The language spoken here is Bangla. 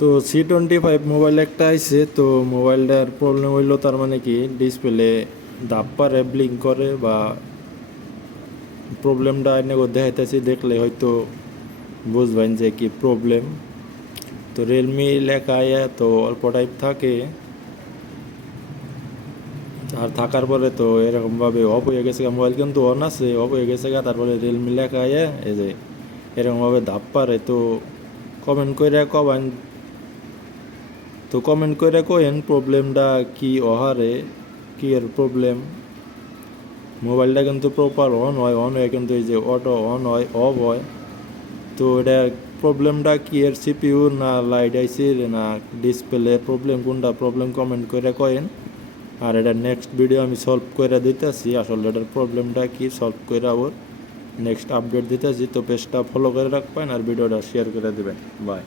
তো C25 মোবাইল একটা আইছে। তো মোবাইলটার প্রবলেম হইলো, তার মানে কি ডিসপ্লে দাব পারে, ব্লিঙ্ক করে, বা প্রবলেমটা এনে দেখাইতেছি, দেখলে হয়তো বুঝবেন যে কি প্রবলেম। তো রিয়েলমি লেখা আয়া তো অল্প টাইম থাকে, আর থাকার পরে তো এরকমভাবে অফ হয়ে গেছে। মোবাইল কিন্তু অন আছে, অফ হয়ে গেছে গা, তারপরে রিয়েলমি লেখা আয়া এই যে এরকমভাবে ধাপ পারে। তো কমেন্ট করে কবেন, তো কমেন্ট করে কইেন প্রবলেমটা কি অহারে, কি এর প্রবলেম। মোবাইলটা কিন্তু প্রপার অন হয়, অন হয়ে কিন্তু এই যে অটো অন হয়, অফ হয়। তো এটা প্রবলেমটা কি, এর সিপিইউ না লাইট আইসির না ডিসপ্লে প্রবলেম, কোনটা প্রবলেম কমেন্ট করে কয়েন। আর এটা নেক্সট ভিডিও আমি সলভ করে দিতেছি, আসলে এটার প্রবলেমটা কি সলভ করে আবার নেক্সট আপডেট দিতেছি। তো পেজটা ফলো করে রাখবেন আর ভিডিওটা শেয়ার করে দেবেন। বাই।